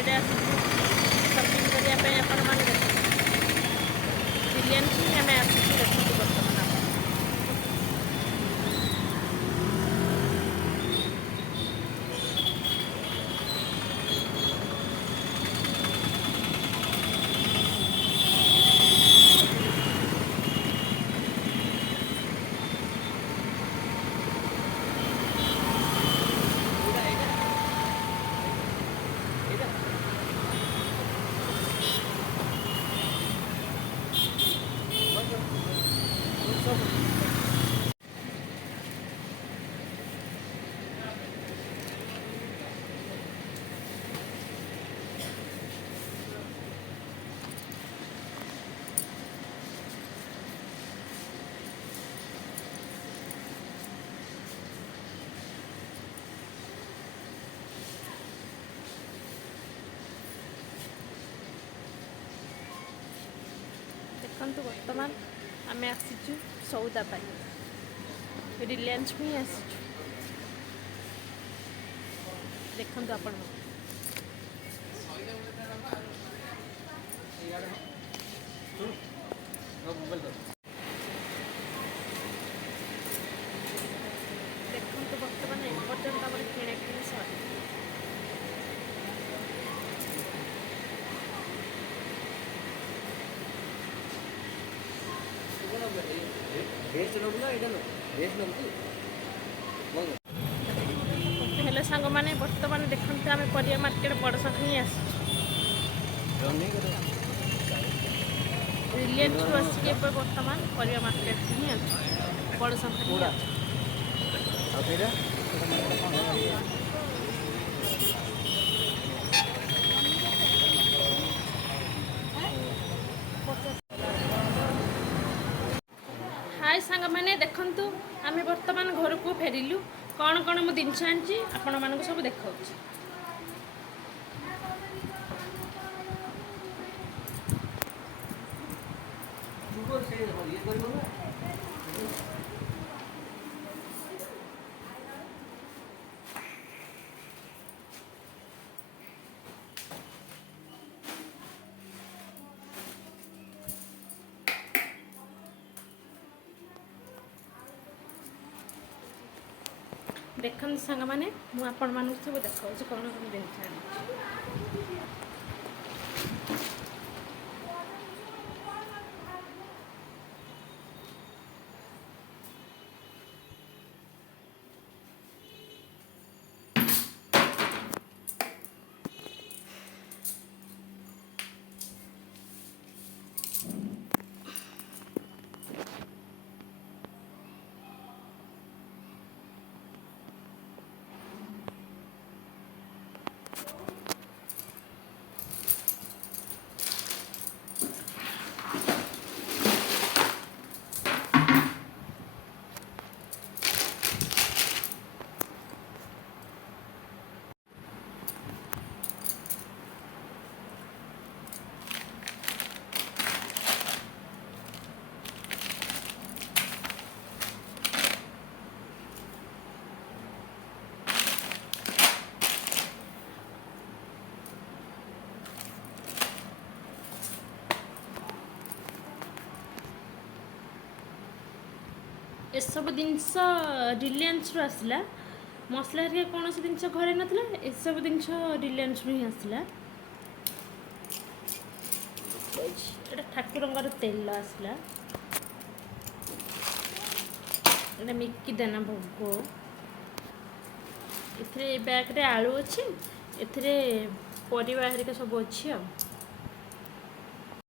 market shopping करने आपण मैंने रिलायंस ही आम आसू देखते बर्तमान देखो बर्तमान आम आसीचु सौदा पाई रिलायंस ही आसीचु देखो आपण देखो बर्तमान एपर्तंत आम किଣା किणी सरी हेलो सांग मैंने बर्तमान देखते आम परिया मार्केट बड़ संख्या ही आस रिलायंस रु आसिक बर्तमान परिया मार्केट ही बड़ संख्या हाय सांग मैंने देखु आम बर्तमान घर को फेरिलु कौन कौन मु जिनस आनी आपण मानक सब देखा देखते सांग मैंने मुझे सब देखा कौन कौन जिनस आनी ए सब जिनस रिलायंस रु आसला मसला हरिया कौन सी जिनस घरे नथिला ए सब जिनस रिलायंस रु ही आसला एटा ठाकुरंगर तेल आसला एटा मिक्की दाना भोग एथरे बैग रे आलू अछि एथरे परिवा हरिका सब अछि आ